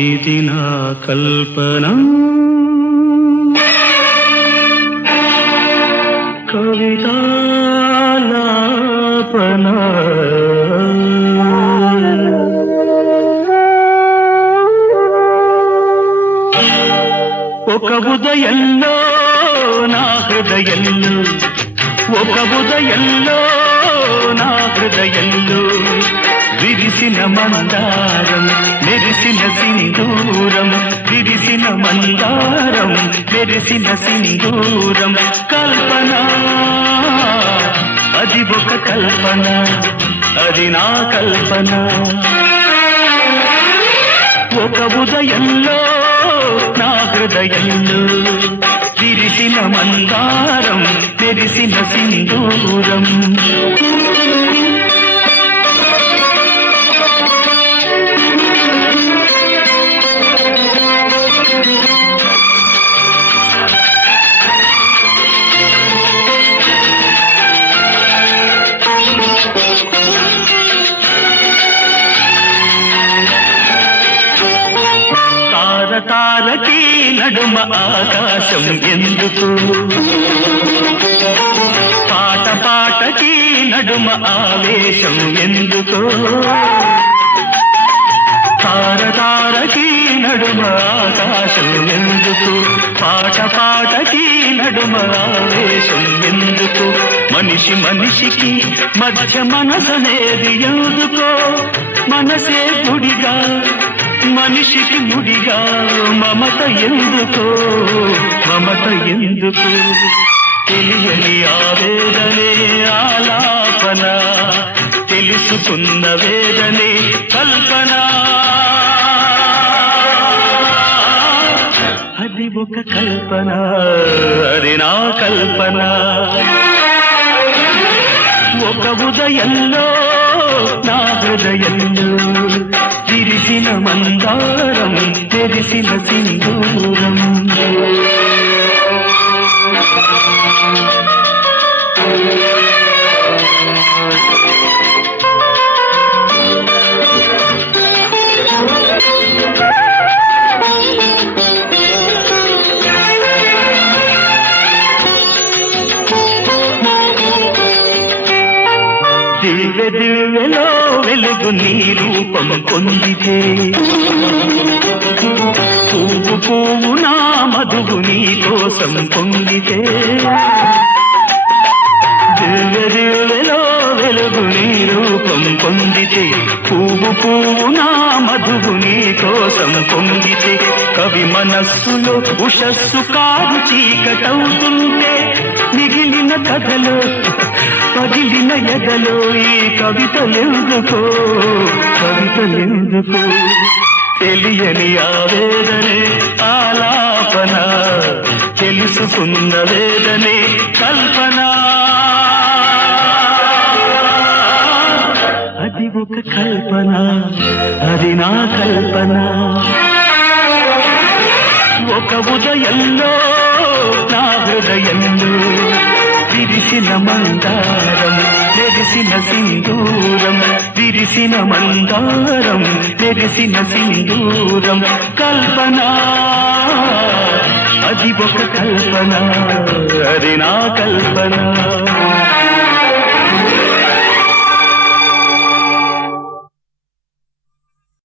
ఇది నా కల్పన కవితాలాపన ఒక ఉదయంలో నా హృదయంలో ఒక ఉదయంలో నా హృదయంలో విరిసిన మందారం మెరిసిన సింధూరం విరిసిన మందారం మెరిసిన సింధూరం కల్పన అది ఒక కల్పన అది నా కల్పన ఒక ఉదయంలో నా హృదయంలో విరిసిన మందారం మెరిసిన సింధూరం తారకి నడుమ ఆకాశం ఎందుకు పాట పాటకి నడుమ ఆవేశం ఎందుకు తారకి నడుమ ఆకాశం ఎందుకు పాట పాటకి నడుమ ఆవేశం ఎందుకు మనిషి మనిషికి మధ్య మనసనేది ఎందుకో మనసే గుడిగా మనిషికి ముడిగా మమత ఎందుకో మమత ఎందుకు తెలియని ఆవేదనే ఆలాపన తెలుసుకున్న వేదనే కల్పన అది ఒక కల్పన అది నా కల్పన ఒక ఉదయంలో నా హృదయంలో విరిసిన మందారం తెరిసిన సింధూరం దివ్య దివ్యలో వెలుగు నీ రూపం పొందితే పువ్వు పువ్వు నా మధువు నీ కోసం పొందితే దివ్య దివ్యలో వెలుగు నీ రూపం పొందితే పువ్వు పువ్వు నా మధువు నీ కోసం పొందితే కవి మనస్సులో ఉషస్సు కారు చీకటవుతుంటే మిగిలిన కథలో పగిలిన ఎదలో ఈ కవితలెందుకో కవితలెందుకో తెలియని ఆవేదనే ఆలాపన తెలుసుకున్న వేదనే కల్పన అది ఒక కల్పన అది నా కల్పన ఒక ఉదయంలో నా హృదయంలో విరిసిన మందారం మెరిసిన సింధూరం విరిసిన మందారం మెరిసిన సింధూరం కల్పన అది ఒక కల్పన అది నా కల్పన